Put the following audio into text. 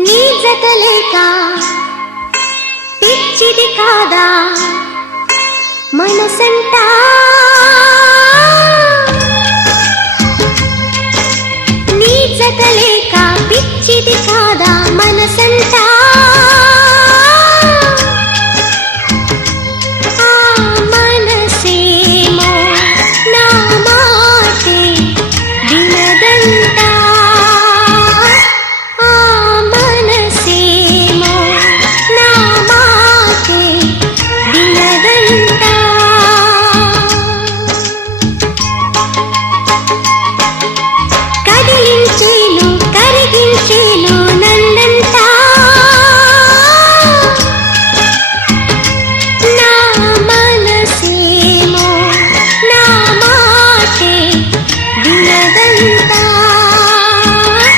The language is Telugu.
నీ జతలేక పిచ్చిది కాదా? మనసంటా. నీ జతలేక పిచ్చిది కాదా? మనసంటా.